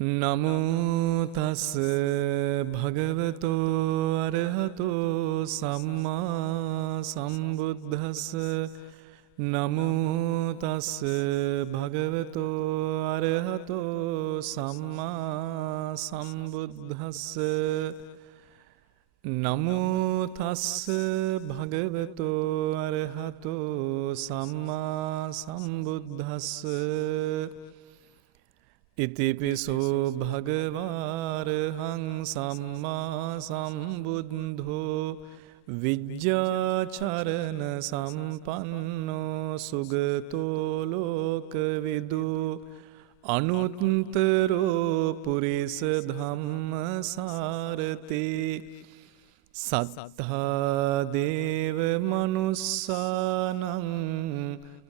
නමෝ තස් භගවතෝ අරහතෝ සම්මා සම්බුද්දස්ස නමෝ තස් භගවතෝ අරහතෝ සම්මා සම්බුද්දස්ස නමෝ තස් භගවතෝ අරහතෝ සම්මා සම්බුද්දස්ස ඉතිපිසෝ භගවාරහං සම්මා සම්බුද්ධෝ විජ්ජාචරණ සම්පන්නෝ සුගතෝ ලෝකවිදු අනුත්තරෝ පුරිස ධම්මසාරති සත්තා දේව මනුස්සානං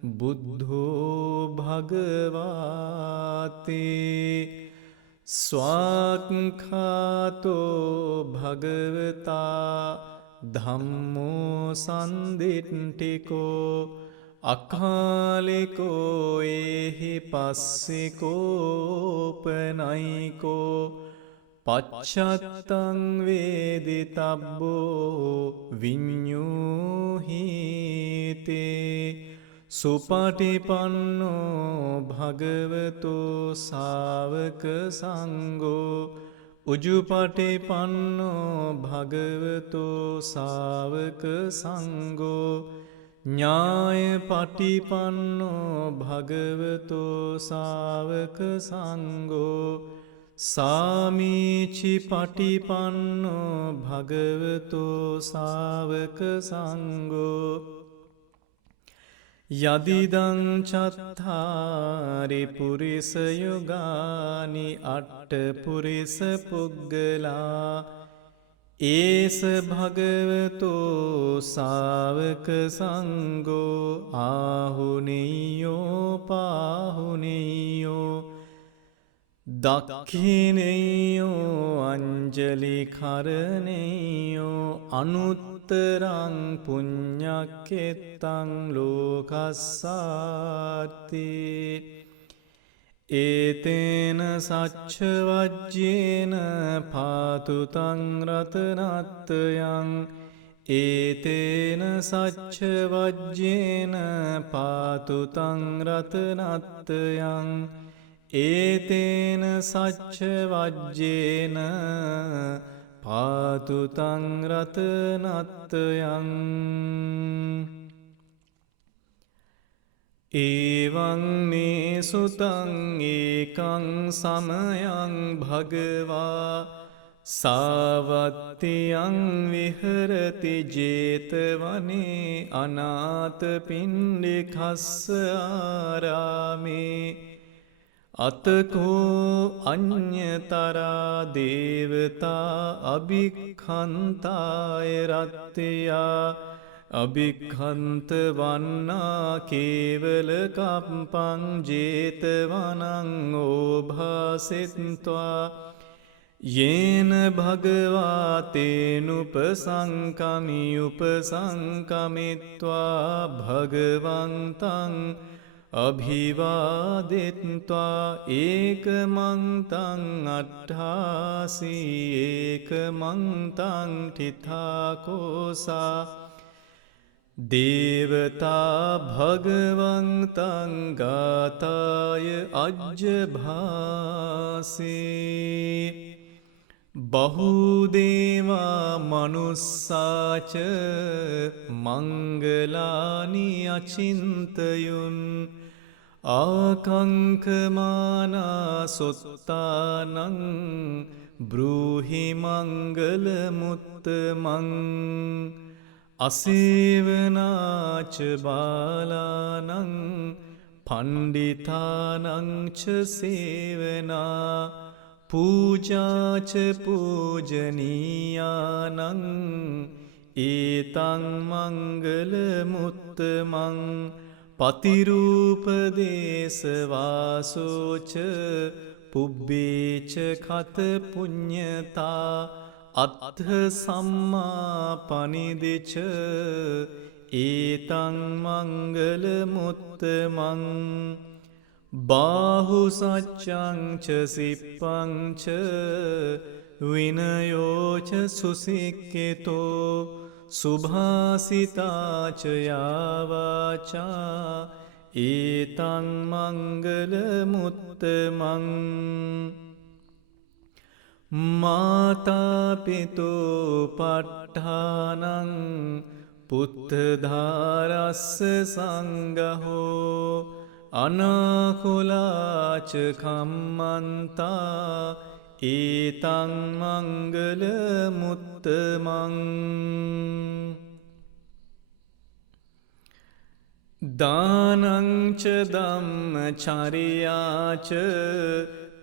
බුද්ධෝ භගවාති ස්වාක්ඛාතෝ භගවතා ධම්මෝ සන්දිට්ඨිකෝ අකාලිකෝ ඒහි පස්සිකෝපනයිකෝ පච්චත්තං වේදිතබ්බෝ විඤ්ඤූහිතේ සුපටිපන්නෝ භගවතෝ සාවක සංඝෝ උජුපටිපන්නෝ භගවතෝ සාවක සංඝෝ ඥාය පටිපන්නෝ භගවතෝ සාවක සංඝෝ සාමීචි පටිපන්නෝ භගවතෝ සාවක සංඝෝ යදිදං චත්තාරි පුරිස යුගානි අට්ඨ පුරිස පුග්ගලා ඒස භගවතෝ සාවක සංඝෝ ආහුනියෝ පාහුනියෝ දක්ඛිනෙයෝ අංජලි කරණෙයෝ අනුත්තරං පුඤ්ඤක්ඛෙත්තං ලෝකස්සාති ඒතේන සච්ච වජ්ජේන පාතුතං රතනත්තයං ඒතේන සච්ච වජ්ජේන පාතුතං රතනත්තයං ඒතේන සච්ච වජ්ජේන පාතුතං රතනත්තයං ඒවං මේ සුතං ඒකං සමයං භගවා සාවත්තියං විහරති ජේතවනේ අනාථපිණ්ඩිකස්ස ආරාමේ අතකෝ අඤ්ඤතරා දේවතා අභික්ඛන්තාය රත්ත්‍යා අභික්ඛන්ත වන්නා කේවල කම්පං ජේතවනං ඕභාසෙත්වා යේන භගවා තේනුපසංකමි උපසංකමිත්වා භගවන්තං අභිවාදෙත්වා ඒකමන්තං අට්ඨාසී ඒකමන්තං තිථාකෝසා දේවතා භගවන්තං ගාතාය අජ්ජභාසේ බහුදේවා මනුස්සාච මංගලානි අචින්තයුන් ආකංකමානා සොත්තානං බ්‍රූහි මංගල මුත්තමං අසේවනාච බාලානං පණ්ඩිතානං ච සේවනා පූජාච පූජනීයානං ඒතං මංගල මුත්තමං පතිරූපදේශවාසෝච පුබ්බේච කත පුඤ්ඤතා අත්ථ සම්මා පනිදිච ඒතං මංගල මුත්තමං බාහු සච්චංච සිප්පංච විනයෝච සුසික්කෙතෝ සුභාසිතාච යාවාචා ඒතං මංගල මුත්තමං මාතාපිතෝ පට්ඨානං පුත්තධාරස්ස සංගහෝ අනාකුලාච කම්මන්තා ඒතං මංගල මුත්තමං දානංච ධම්මචරියාච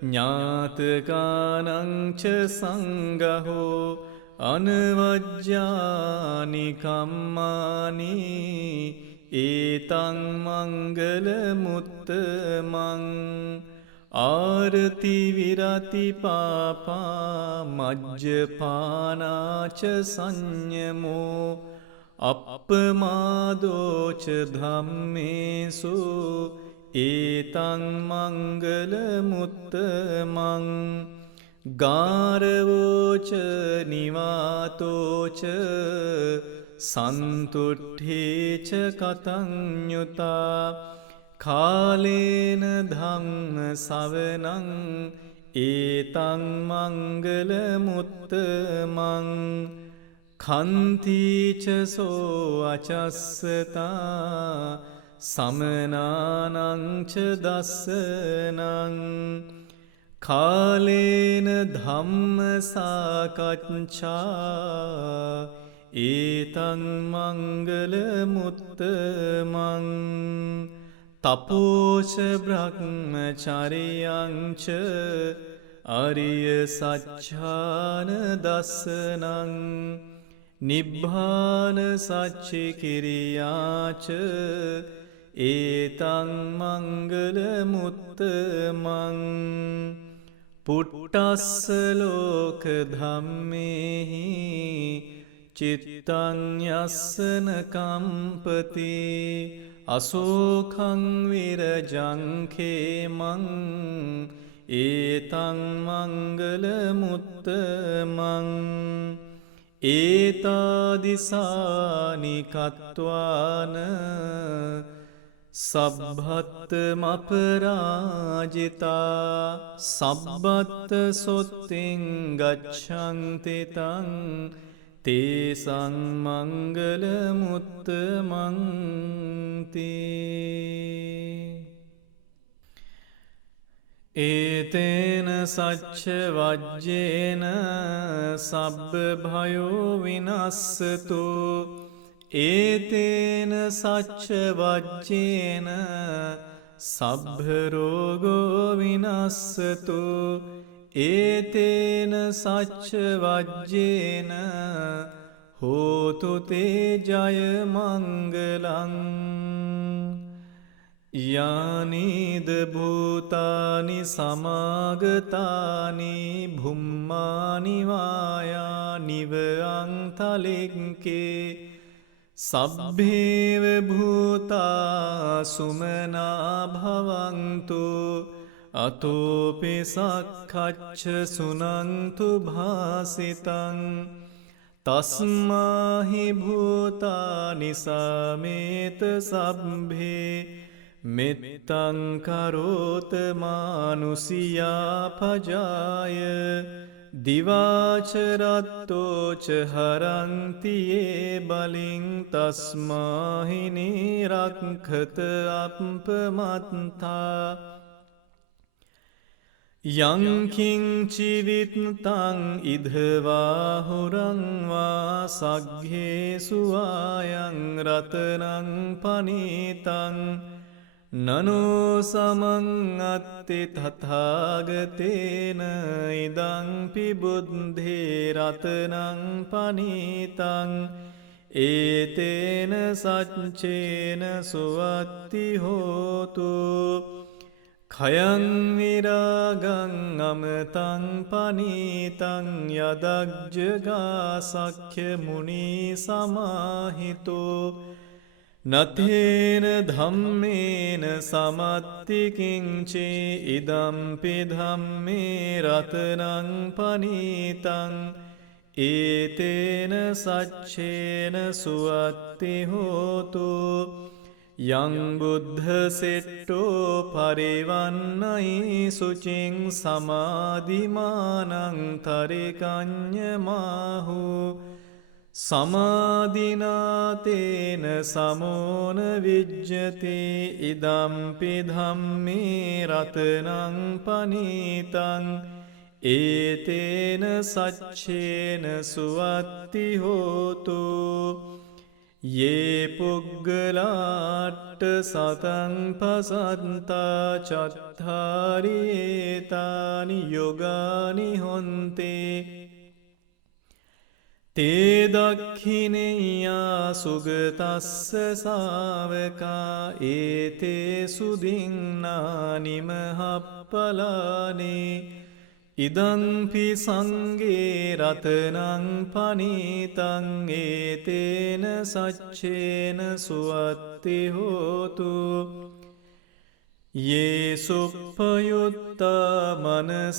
ඥාතකානංච සංගහෝ අනවජ්ජානි කම්මානි ඒතං මංගල මුත්තමං ආරති විරති පාපා මජ්ජපානාච සංයමෝ අප්පමාදෝච ධම්මේසු ඒතං මංගල මුත්තමං ගාරවෝච නිවාතෝච සන්තුට්ඨේච කතඤ්ඤුතා කාලේන ධම්ම සවනං ඒතං මංගල මුත්තමං කන්තිච සෝ අචස්සතා සමනානං ච දස්සනං කාලේන ධම්ම සාකච්ඡා ඒතං මංගල මුත්තමං තපෝච බ්‍රහ්මචරියංච අරිය සච්ඡාන දස්සනං නිබ්බාන සච්චි කිරියාච ඒතං මංගල මුත්තමං පුට්ටස්ස ලෝක ධම්මේහි චිත්තං යස්සන කම්පති අසෝකං විරජං khemං ඒතං මංගල මුත්තමං ඒතාදිසානි කତ୍වාන සබ්බත්තමපරාජිතා සබ්බත්ත සොත්තිං ගච්ඡන්ති තං තේසං මංගල මුත්තමං තී ඒතේන සච්ච වජ්ජේන සබ්බ භයෝ විනස්සතු ඒතේන සච්ච වජ්ජේන සබ්බ රෝගෝ විනස්සතු ඒතේන සච්ච වජ්ජේන හෝතු තේ ජය මංගලං යානිද භූතානි සමාගතානි භුම්මානි වායානිව අංතලික්කේ සබ්භේව භූතා සුමනා භවන්තු අතෝපි සක්ඛච්ඡ සුනන්තු භාසිතං තස්මාහි භූතානි සමේත සබ්භේ මෙත්තං කරෝත මානුසියා පජාය දිවාචරත්තෝච හරන්තියේ බලින් තස්මාහිනී රක්ඛත අප්පමත්තා යංකින් චිවිත්තං ඉධවා හුරංවා සග්ගේසු ආයං රතනං පනීතං නනෝ සමං අත්ති තථාගතේන ඉදං පිබුද්ධේ රතනං පනීතං ඒතේන සච්චේන සුවත්ති හෝතු khයං විරාගං අමතං පනීතං යදග්ජගා සක්ඛ්‍ය මුනි සමාහිතෝ නතේන ධම්මේන සමත්තිකින්චේ ඉදම්පි ධම්මේ රතනං පනීතං ඒතේන සච්චේන සුවත්ති හෝතු යං බුද්ධ සෙට්ටෝ පරිවන්නයි සුචින් සමාධිමානං තරිකඤ්ඤමාහු සමාධිනාතේන සමෝන විජ්ජති ඉදම්පි ධම්මේ රතනං පනීතං ඒතේන සච්චේන සුවත්ති හෝතු යේ පුග්ගලාට්ට සතං පසන්තා චත්තාරි ඒතානි යොගානි හොන්තේ තේ දක්ඛිනෙය්‍යා සුගතස්ස සාවකා ඒතේ සුදින්නානිමහප්පලානේ ඉදංපි සංගේ රතනං පනීතං ඒතේන සච්චේන සුවත්ති හෝතු යේ සුප්පයුත්තා මනසාදල්හේන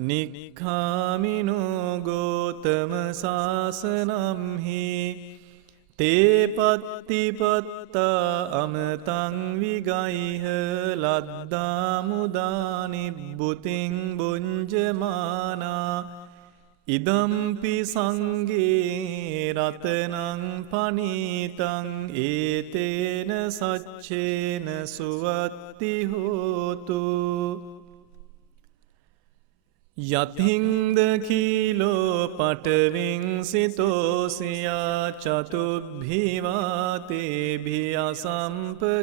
නික්ඛාමිනෝ ගෝතම සාසනම්හි තේ පත්තිපත්තා අමතං විගයිහ ලද්දා මුදා නිබ්බුතින් බුඤ්ජමානා ඉදම්පි සංගේ රතනං පනීතං ඒතේන සච්චේන සුවත්ති හෝතු යතින්ද කීලෝ පටවින් සිතෝසියා චතුබ්භිවාතේභි අසම්පකම්පියෝ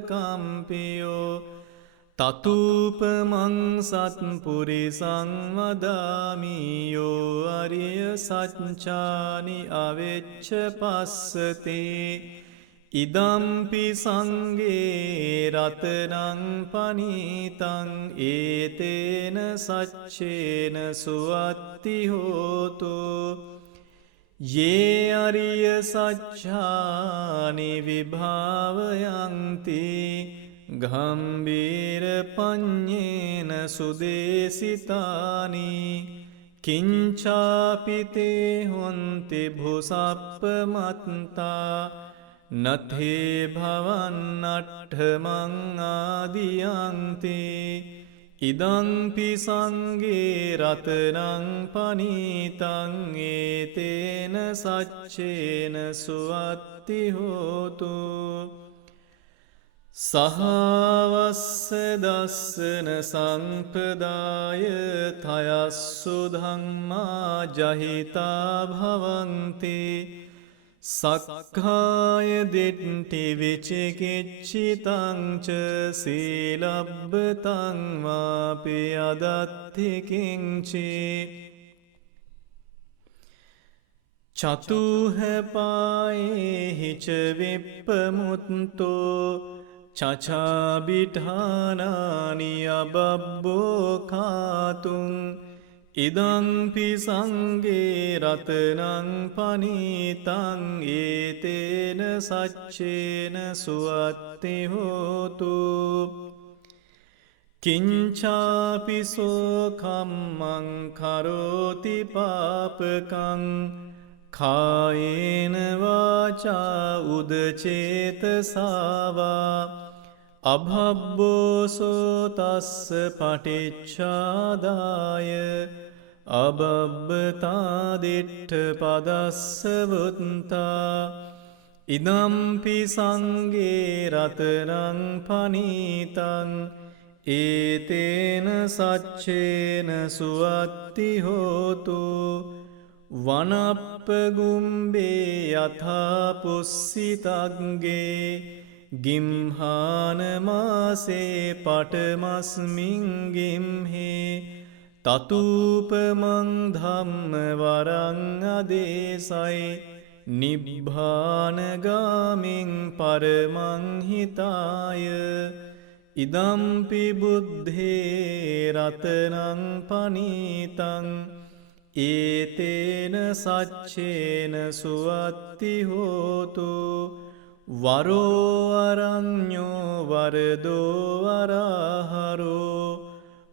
තතූපමං සත්පුරිසං වදාමියෝ අරිය සච්චානි අවෙච්ච පස්සතේ ඉදම්පි සංගේ රතනං පනීතං ඒතේන සච්චේන සුවත්ති හෝතු යේ අරිය සච්චානි විභාවයන්ති ගම්බීර පඤ්ඤේන සුදේසිතානි කිංචාපිතේ හොන්ති භුසප්පමත්තා නතේ භවන්නට්ඨමං ආදියන්ති ඉදංපි සංගේ රතනං පනීතං ඒතේන සච්චේන සුවත්ති හෝතු සහවස්ස දස්සන සංපදාය තයස්සු ධම්මා ජහිතා භවන්ති සක්ඛාය දිට්ඨි විචිකිච්ඡිතං ච සීලබ්බතං වාපි අදත්ථි කිංචි චතුහපායේහි ච විප්පමුත්තෝ චචාබිඨානානි අබබ්බෝ කාතුං ඉදංපි සංගේ රතනං පනීතං ඒතේන සච්චේන සුවත්ති හෝතු කිංචාපිසෝ කම්මං කරෝති පාපකං කායේන වාචා උදචේතසාවා අභබ්බෝසෝ තස්ස පටිච්චාදාය අබබ්බතා දිට්ඨ පදස්ස වුත්තා ඉදම්පි සංගේ රතනං පනීතං ඒතේන සච්චේන සුවත්ති හෝතු වනප්පගුම්බේ යථා පුස්සිතග්ගේ ගිම්හානමාසේ පටමස්මින් ගිම්හේ තතූපමං ධම්ම වරං අදේසයි නිබ්බානගාමින් පරමං හිතාය ඉදම්පි බුද්ධේ රතනං පනීතං ඒතේන සච්චේන සුවත්ති හෝතු වරෝවරං්ඥෝ වරදෝවරහරෝ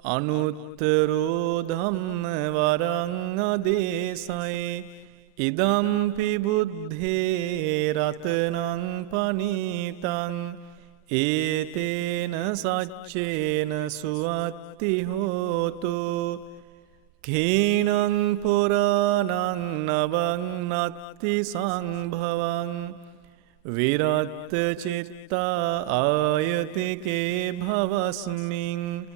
අනුත්තරෝ ධම්ම වරං අදේසයි ඉදම්පි බුද්ධේ රතනං පනීතං ඒතේන සච්චේන සුවත්ති හෝතු කේනං පුරාණං නවං නත්ති සංභවං විරත්ත චිත්තා ආයතිකේ භවස්මින්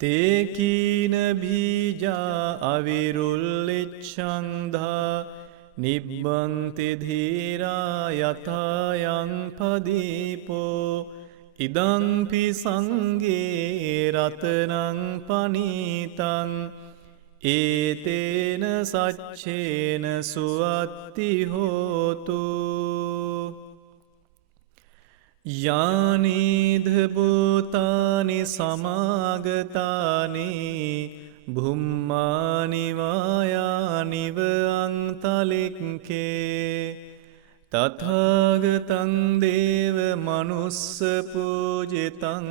තේකීන බීජා අවිරුල්ලිච්ඡන්දා නිබ්බන්ති ධීරා යථායන් පදීපෝ ඉදංපි සංගේ රතනං පනීතං ඒතේන සච්චේන සුවත්ති හෝතු යානීධ භූතානි සමාගතානි භුම්මානිවායානිව අන්තලික්කේ තථාගතං දේව මනුස්ස පූජිතං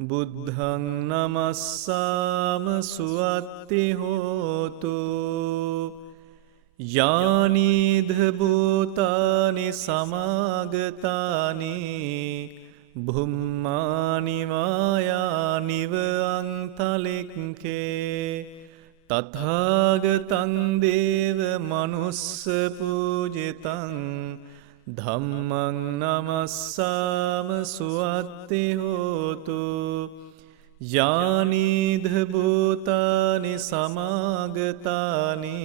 බුද්ධං නමස්සාම සුවත්ති හෝතු යානීධ භූතානි සමාගතානි භුම්මානිවායානිව අන්තලික්කේ තථාගතං දේව මනුස්ස පූජිතං ධම්මං නමස්සාම සුවත්ති හෝතු යානීධ භූතානි සමාගතානි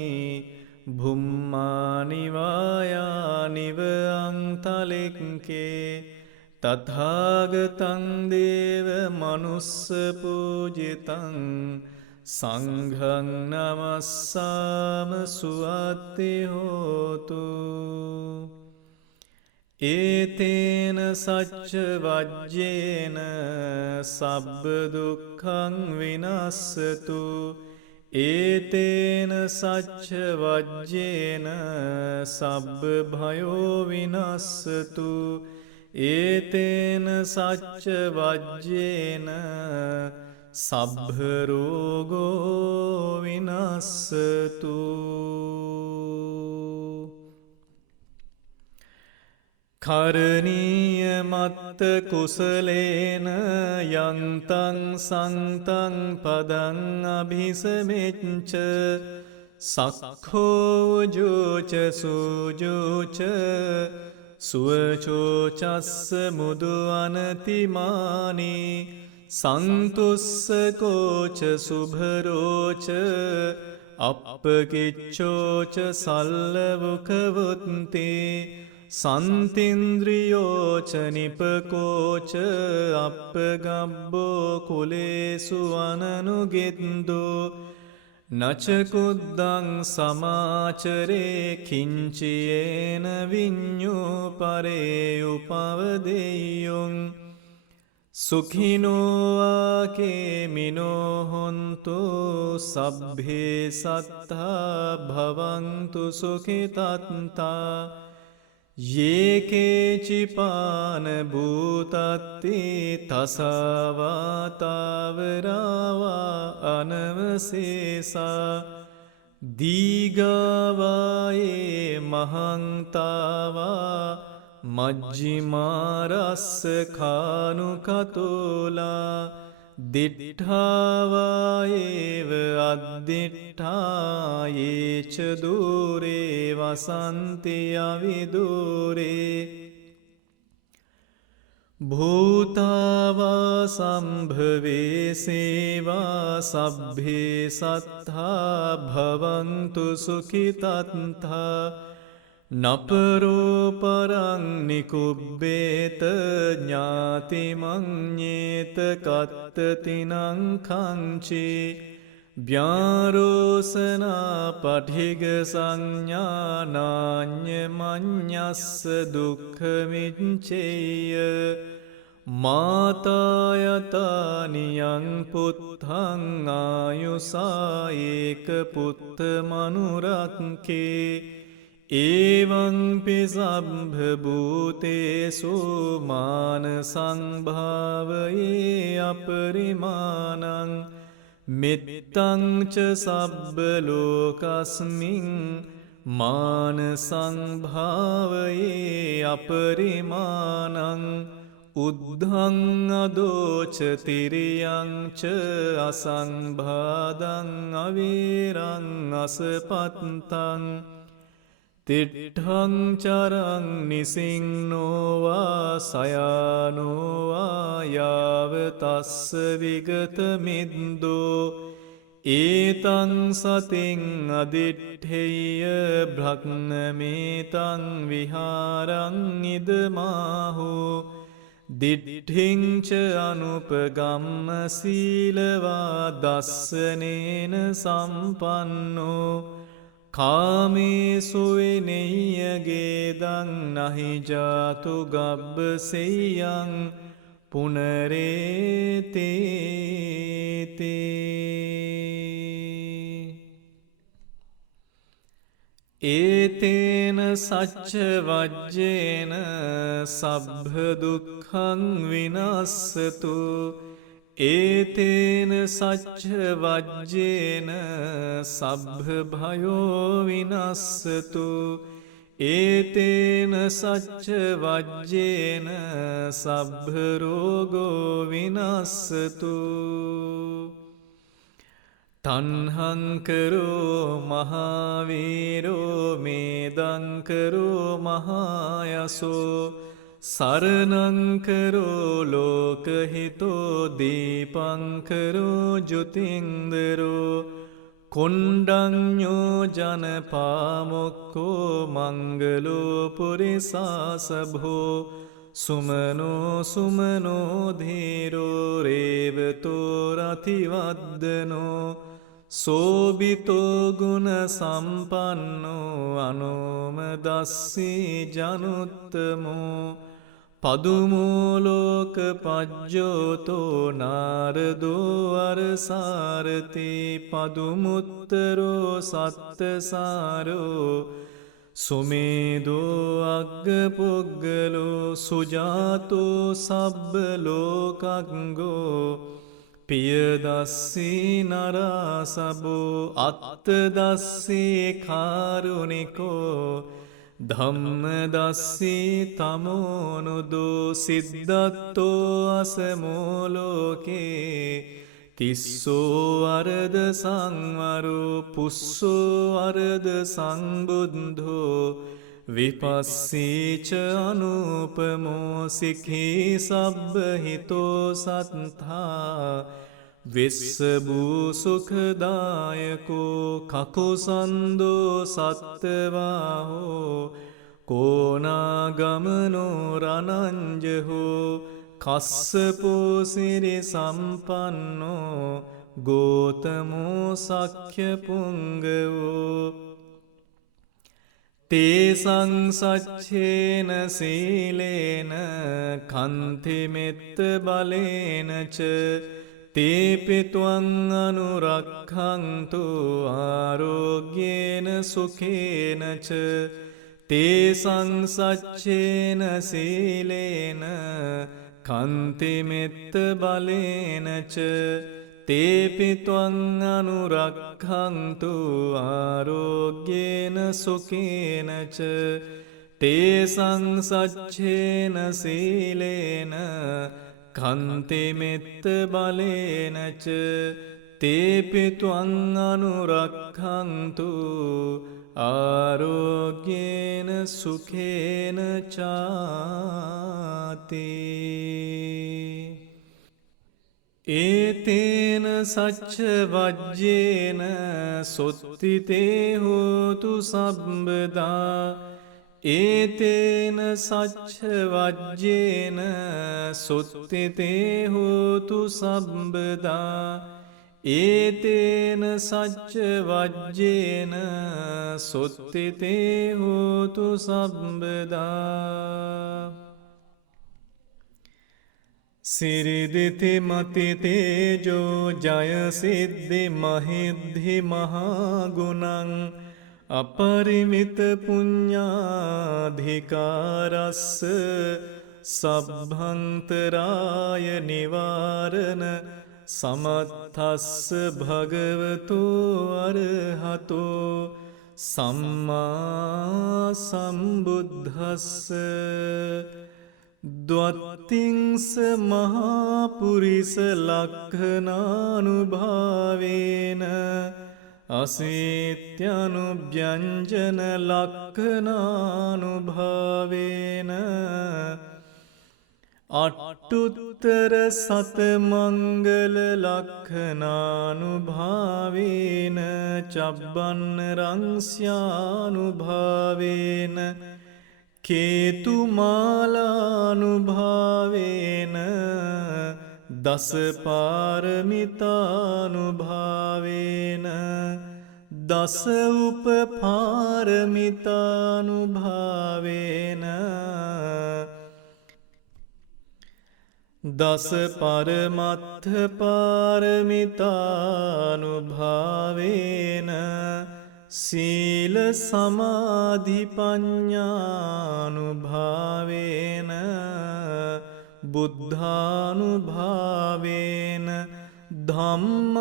භුම්මානිවායානිව අන්තලික්කේ තථාගතං දේව මනුස්ස පූජිතං සංඝං නමස්සාම සුවත්ති හෝතු ඒතේන සච්ච වජ්ජේන සබ්බ දුක්ඛං විනස්සතු ඒතේන සච්ච වජ්ජේන සබ්බ භයෝ විනස්සතු ඒතේන සච්ච වජ්ජේන සබ්බ රෝගෝ විනස්සතු කරණීය මත්ත කුසලේන යන්තං සන්තං පදං අභිසමෙච්ච සක්ඛෝ ජෝච සූජෝච සුවචෝචස්ස මුදු අනතිමානී සන්තුස්ස කෝච සුභරෝච අප්පකිච්චෝච සල්ලවුකවුත්තේ සන්තින්ද්‍රියෝච නිපකෝච අප්පගබ්බෝ කුලේසු අනනුගෙද්දෝ නචකුද්දං සමාචරේ කිංචියේන විඤ්ඤෝ පරේ උපවදෙය්‍යොං සුඛිනෝවාකේ මිනෝ හොන්තු සබ්භේ සත්තා භවන්තු සුඛිතත්තා යේකේචිපාන භූතත්ති තසවාතාවරාවා අනවසේසා දීගාවායේ මහන්තාවා මජ්ජිමාරස්ස කානුකතෝලා දිට්ඨාවායේව අද්දිට්ඨායේච දූරේ වසන්ති අවිදූරේ භූතාවා සම්භවේ සේවා සබ්භේ සත්තා භවන්තු සුඛිතත්තා නපරෝ පරං නිකුබ්බේත ඥාතිමඤ්ඤේත කත්තතිනං කංචේ ව්‍යාරෝසනා පටිග සංඥානාඤ්ඤ මඤ්ඤස්ස දුක්ඛ මිච්ඡේය මාතායතානියං පුත්තං ආයුසායේක පුත්ත මනුරක්කේ ඒවං පිසබ්භ භූතේසු මාන සංභාවයේ අපරිමාණං මෙත්තං ච සබ්බ ලෝකස්මින් මාන සංභාවයේ අපරිමාණං උද්ධං අදෝච තිරියං ච අසංභාදං අවීරං අසපත්තං තිට්ඨං චරං නිසින්නෝවා සයානෝවා යාව තස්ස විගත මිද්දෝ ඒතං සතින් අදිට්ඨෙය්‍ය බ්‍රහ්මමේතං විහාරං ඉදමාහෝ දිට්ඨිං ච අනුපගම්ම සීලවා දස්සනේන සම්පන්නෝ කාමේසු විනෙය්‍යගේදං නහි ජාතු ගබ්බසෙය්‍යං පුනරේතේති ඒතේන සච්ච වජ්ජේන සබ්බ දුක්ඛං විනස්සතු ඒතේන සච්ච වජ්ජේන සබ්බ භයෝ විනස්සතු ඒතේන සච්ච වජ්ජේන සබ්බ රෝගෝ විනස්සතු තණ්හං කරෝ මහාවීරෝ මේදං කරෝ මහායසෝ සරණං කරෝ ලෝකහිතෝ දීපං කරෝ ජුතින්දරෝ කොණ්ඩඤ්ඤෝ ජනපාමොක්කෝ මංගලෝ පුරිසාසභෝ සුමනෝ සුමනෝ ධීරෝ රේවතෝ රතිවද්දනෝ සෝබිතෝ ගුණ සම්පන්නෝ අනෝමදස්සී ජනුත්තමෝ පදුමෝ ලෝක පජ්ජෝතෝ නාරදෝ අරසාරති පදුමුත්තරෝ සත්තසාරෝ සුමේදෝ අග්ගපොග්ගලෝ සුජාතෝ සබ්බ ලෝකග්ගෝ පියදස්සී නරාසබෝ අත්තදස්සී කාරුණිකෝ ධම්මදස්සී තමෝනුදෝ සිද්ධත්තෝ අසමෝලෝකේ තිස්සෝ අරද සංවරෝ පුස්සෝ අරද සංබුද්ධෝ විපස්සීච අනුපමෝ සික්ඛී සබ්බ හිතෝ සත්තා විස්සභූ සුඛදායකෝ කකුසන්தோ සත්තවාහෝ කෝනාගමනෝ රණංජහෝ කස්සපෝ සිරි සම්පන්නෝ ගෝතමෝ සක්ඛ්‍ය පුංගවෝ තේසං සච්චේන සීලේන කන්ති මෙත්ත බලේන ච තේපිත්වං අනුරක්ඛන්තු ආරෝග්‍යේන සුඛේන ච තේසං සච්චේන සීලේන කන්ති මෙත්ත බලේන ච තේපිත්වං අනුරක්ඛන්තු ආරෝග්‍යේන සුඛේන ච තේසං සච්චේන සීලේන කන්ති මෙත්ත බලේන ච තේපිත්වං අනුරක්ඛන්තු ආරෝග්‍යේන සුඛේන චාති ඒතේන සච්ච වජ්ජේන සොත්තිතේ හෝතු සම්බදා ඒතේන සච්ච වජ්ජේන සොත්තිතේ හෝතු සම්බදා ඒතේන සච්ච වජ්ජේන සොත්තිතේ හෝතු සම්බදා සිරිදිති මති තේජෝ ජය සිද්ධි මහිද්ධි මහාගුණං අපරිමිත පුඤ්ඤාධිකාරස්ස සබ්භන්තරාය නිවාරණ සමත්තස්ස භගවතු අරහතෝ සම්මා සම්බුද්දස්ස ද්වත්තිංස මහාපුරිස ලක්ඛනානුභාවේන අසීත්‍යනුභ්‍යංජන ලක්ඛනානුභාවේන අට්ඨුත්තර සතමංගල ලක්ඛනානුභාවේන චබ්බන්න රංස්යානුභාවේන කේතුමාලානුභාවේන දසපාරමිතානුභාවේන දස උපපාරමිතානුභාවේන දස පරමත්ථ පාරමිතානුභාවේන සීල සමාධි පඤ්ඤානුභාවේන බුද්ධානුභාවේන ධම්මානුභාවේන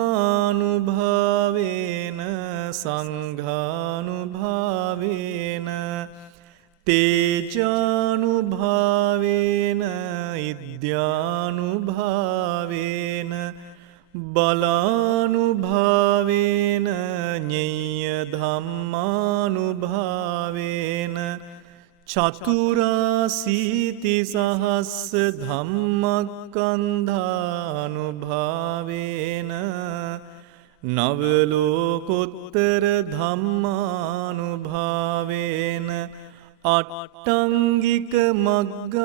සංඝානුභාවේන තේජානුභාවේන ඉද්‍යානුභාවේන බලානුභාවේන ඤෙය්‍ය ධම්මානුභාවේන චතුරාසීති සහස්ස ධම්මක්ඛන්ධානුභාවේන නව ලෝකෝත්තර ධම්මානුභාවේන අට්ඨංගික මග්ගානුභාවේන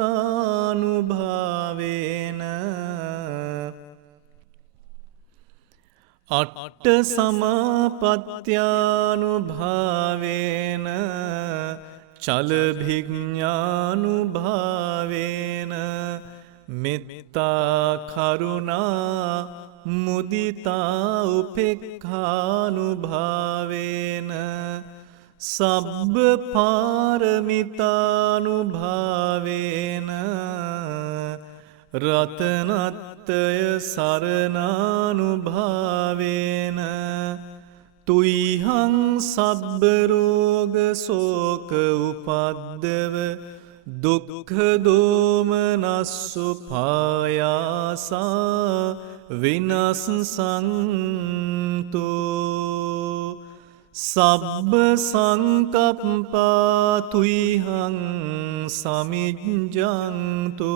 අට්ඨ සමාපත්ත්‍යානුභාවේන චලභිඥානුභාවේන මෙත්තා කරුණා මුදිතා උපේක්ඛානුභාවේන සබ්බ පාරමිතානුභාවේන රතනත්තය සරණානුභාවේන තුයිහං සබ්බ රෝග සෝක උපද්දව දුක්ඛ දෝමනස්සු පායාසා විනස්සන්තු සබ්බ සංකප්පා තුයිහං සමිජ්ජන්තු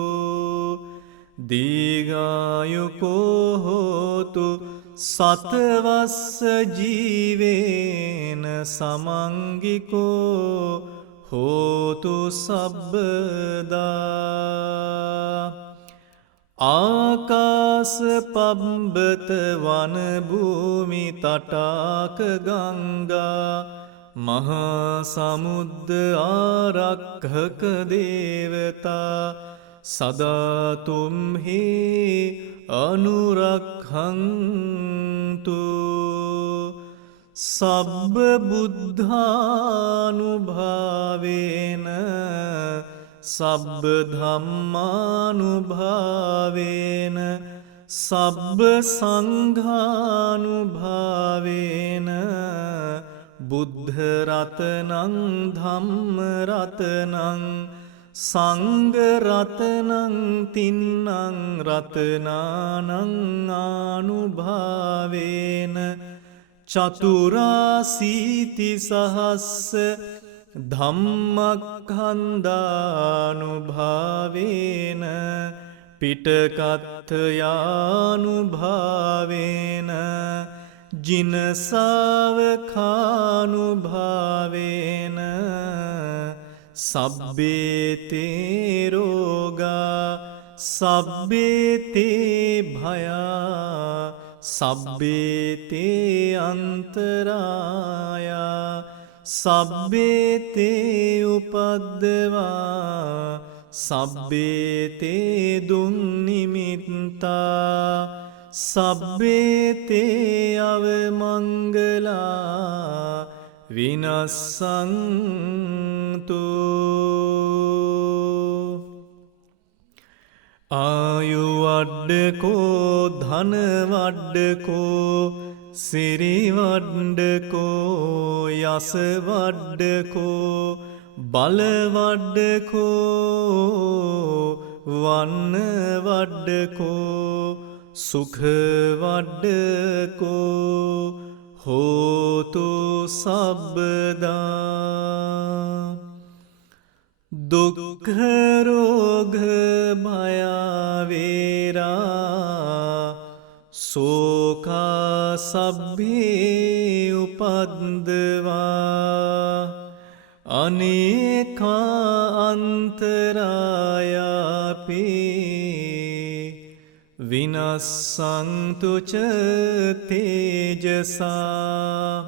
දීඝායුකෝ හෝතු සතවස්ස ජීවේන සමංගිකෝ හෝතු සබ්බදා ආකාස පබ්බත වන භූමි තටාක ගංගා මහා සමුද්ද ආරක්ඛක දේවතා සදාතුම්හි අනුරක්ඛන්තු සබ්බ බුද්ධානුභාවේන සබ්බ ධම්මානුභාවේන සබ්බ සංඝානුභාවේන බුද්ධ රතනං ධම්ම රතනං සංඝ රතනං තින්නං රතනානං ආනුභාවේන චතුරාසීති සහස්ස ධම්මක්ඛන්ධානුභාවේන පිටකත්ථයානුභාවේන ජිනසාවකානුභාවේන සබ්බේතේ රෝගා සබ්බේතේ භයා සබ්බේතේ අන්තරායා සබ්බේතේ උපද්දවා සබ්බේතේ දුන්නිමිත්තා සබ්බේතේ අවමංගලා විනස්සන්තු ආයුවඩ්ඩකෝ ධනවඩ්ඩකෝ සිරිවඩ්ඩකෝ යසවඩ්ඩකෝ බලවඩ්ඩකෝ වන්නවඩ්ඩකෝ සුඛවඩ්ඩකෝ හෝතු සබ්බදා දුක්ඛ රෝග භයවේරා සෝකා සබ්බේ උපද්දවා අනේකා අන්තරායාපේ විනස්සන්තු ච තේජසා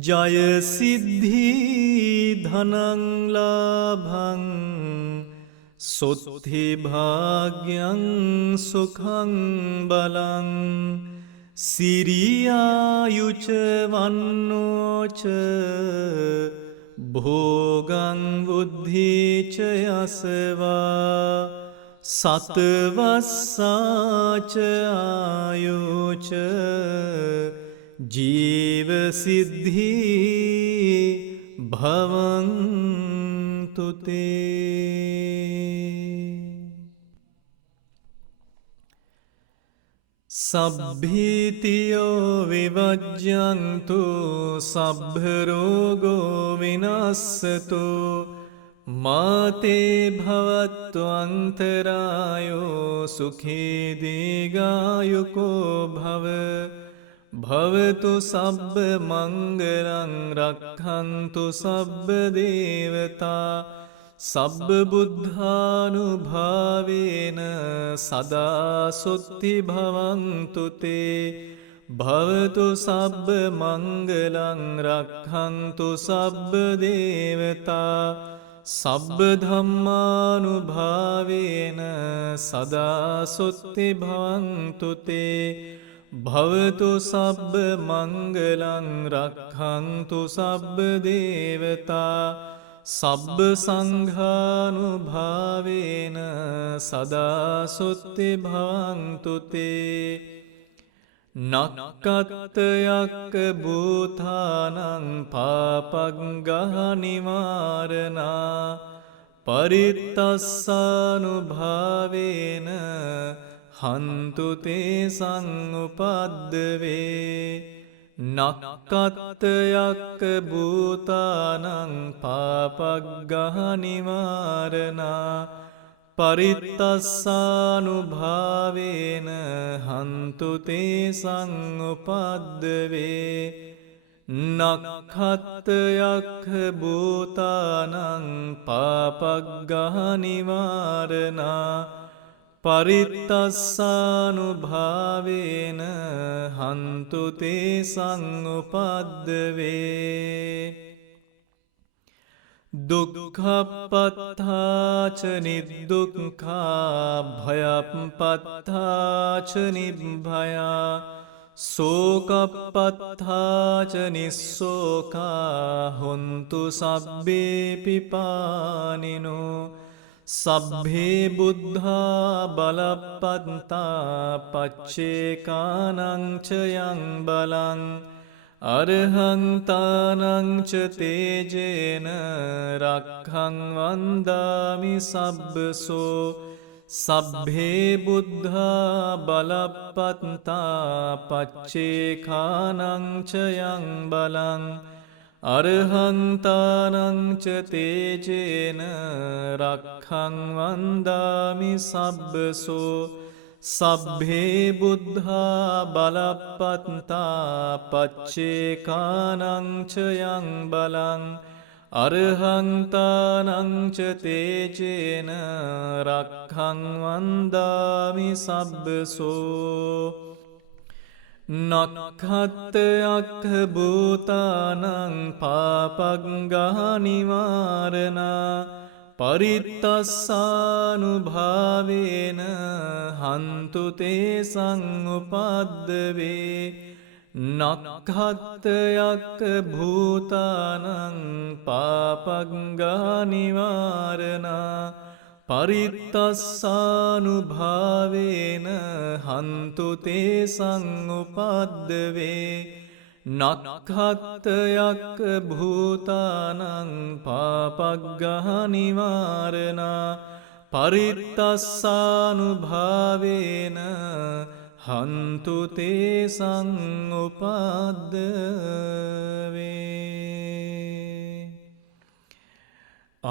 ජය සිද්ධි ධනං ලාභං සොත්ථි භාග්‍යං සුඛං බලං සිරියායුච වන්නෝච භෝගං බුද්ධිච යසවා සතවස්සාච ආයුච ජීව සිද්ධි භවන්තු තේ සබ්භීතියෝ විවජ්ජන්තු සබ්බ රෝගෝ විනස්සතු මාතේ භවත්තු අන්තරායෝ සුඛී දීඝායුකෝ භව භවතු සබ්බ මංගලං රක්ඛන්තු සබ්බ දේවතා සබ්බ බුද්ධානුභාවේන සදා සොත්ති භවන්තු තේ භවතු සබ්බ මංගලං රක්ඛන්තු සබ්බ දේවතා සබ්බ ධම්මානුභාවේන සදා සොත්ති භවන්තු තේ භවතු සබ්බ මංගලං රක්ඛන්තු සබ්බ දේවතා සබ්බ සංඝානුභාවේන සදා සොත්ති භවන්තු තේ නක්කත්තයක්ක භූතානං පාපග්ගහ නිවාරණා පරිත්තස්සානුභාවේන හන්තු තේ සංඋපද්දවේ නක්කත්තයක්ක භූතානං පාපග්ගහ නිවාරණා පරිත්තස්සානුභාවේන හන්තු තේ සංඋපද්දවේ නක්ඛත්තයක්ඛ භූතානං පාපග්ගහ නිවාරණා පරිත්තස්සානුභාවේන හන්තු තේ සංඋපද්දවේ දුක්ඛප්පත්තාච නිදුක්ඛා භයප්පත්තාච නිබ්භයා සෝකප්පත්තාච නිස්සෝකා හොන්තු සබ්බේ පිපානිනෝ සබ්බේ බුද්ධා බලප්පත්තා පච්චේකානං ච යං බලං අරහං තානං ච තේජේන රක්ඛං වන්දාමි සබ්බසෝ සබ්බේ බුද්ධා බලප්පත්තා පච්චේකානං ච යං බලං අරහං තානං ච තේජේන රක්ඛං වන්දාමි සබ්බසෝ සබ්බේ බුද්ධා බලප්පත්තා පච්චේකානං ච යං බලං අරහං තානං ච තේජේන රක්ඛං වන්දාමි සබ්බසෝ නක්ඛත්තයක්ඛ භූතානං පාපග්ගහ නිවාරණා පරිත්තස්සානුභාවේන හන්තු තේසං උපද්දවේ නක්ඛත්තයක්ක භූතානං පාපග්ගා නිවාරණා පරිත්තස්සානුභාවේන හන්තු තේසං උපද්දවේ නක්ඛත්තයක්ක භූතානං පාපග්ගා නිවාරණා පරිත්තස්සානුභාවේන හන්තු තේසං උපද්දවේ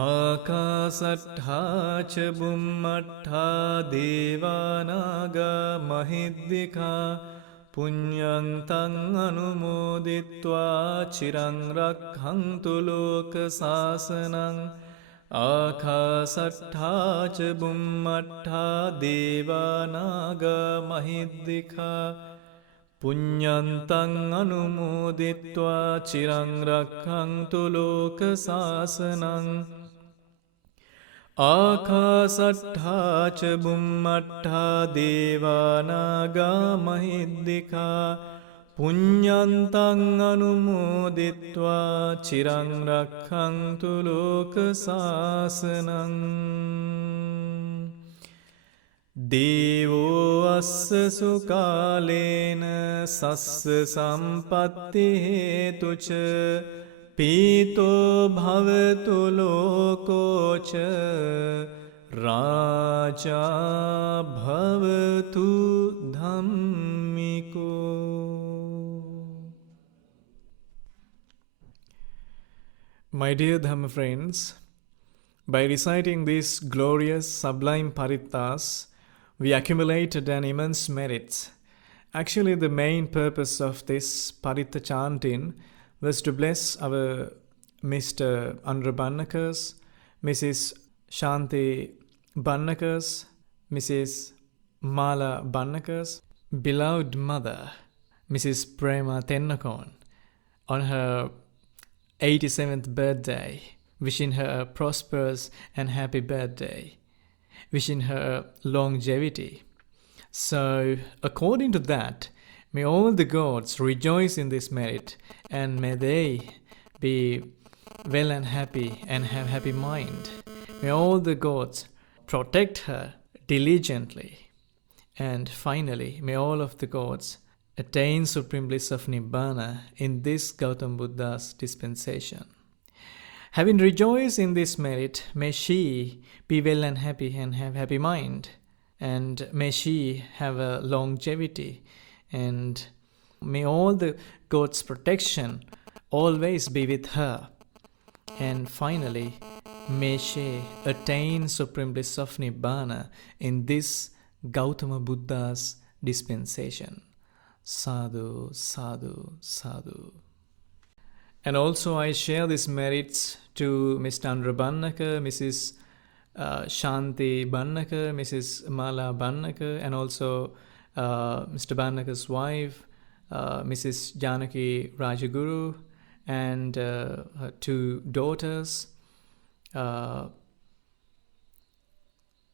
ආකාසට්ඨා ච බුම්මට්ඨා දේවානාගා මහිද්దికා පුඤ්ඤන්තං අනුමෝදිත්වා චිරං රක්ඛන්තු ලෝක සාසනං ආකාසට්ඨා ච බුම්මට්ඨා දේවානාගා මහිද්దికා පුඤ්ඤන්තං අනුමෝදිත්වා චිරං රක්ඛන්තු ලෝක සාසනං ආකාසට්ඨා ච බුම්මට්ඨා දේවානාගා මහිද්దికා පුඤ්ඤන්තං අනුමෝදිත්වා චිරං රක්ඛන්තු ලෝක සාසනං දේවෝ අස්ස සුකාලේන සස්ස සම්පත්ති හේතුච පීතෝ භවතු ලෝකෝච රාජා භවතු ධම්මිකෝ. My dear Dhamma friends, by reciting these glorious sublime parittas, we accumulated an immense merit. Actually, the main purpose of this paritta chanting was to bless our Mr. Andra Bannakas, Mrs. Shanti Bannakas, Mrs. Mala Bannakas, beloved mother, Mrs. Prema Tennakon, on her 87th birthday, wishing her a prosperous and happy birthday, wishing her longevity. So, according to that, may all the gods rejoice in this merit, and may they be well and happy and have happy mind. May all the gods protect her diligently. And finally, may all of the gods attain supreme bliss of Nibbana in this Gautam Buddha's dispensation. Having rejoiced in this merit, may she be well and have happy mind, and may she have a longevity, and may all the God's protection always be with her. And finally, may she attain supreme bliss of Nibbana in this Gautama Buddha's dispensation. Sadhu, sadhu, sadhu. And also I share these merits to Mr. Andra Bannaka, Mrs. Shanti Bannaka, Mrs. Mala Bannaka, and also Mr. Bannaka's wife, Mrs. Janaki Rajaguru, and her two daughters,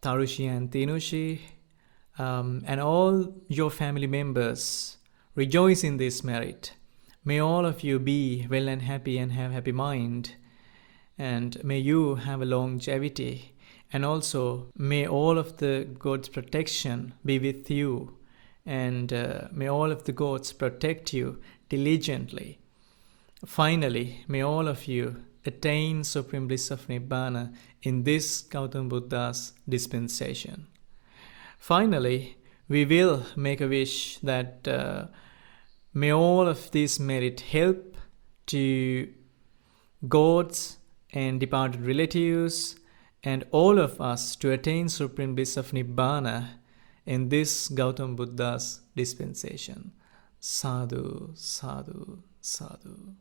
Tarushi and Tinushi, and all your family members. Rejoice in this merit. May all of you be well and have happy mind, and may you have a longevity, and also may all of the God's protection be with you, and may all of the gods protect you diligently. Finally, may all of you attain supreme bliss of Nibbana in this Gautama Buddha's dispensation. Finally, we will make a wish that may all of this merit help to gods and departed relatives and all of us to attain supreme bliss of Nibbana in this Gautama Buddha's dispensation. Sadhu, sadhu, sadhu.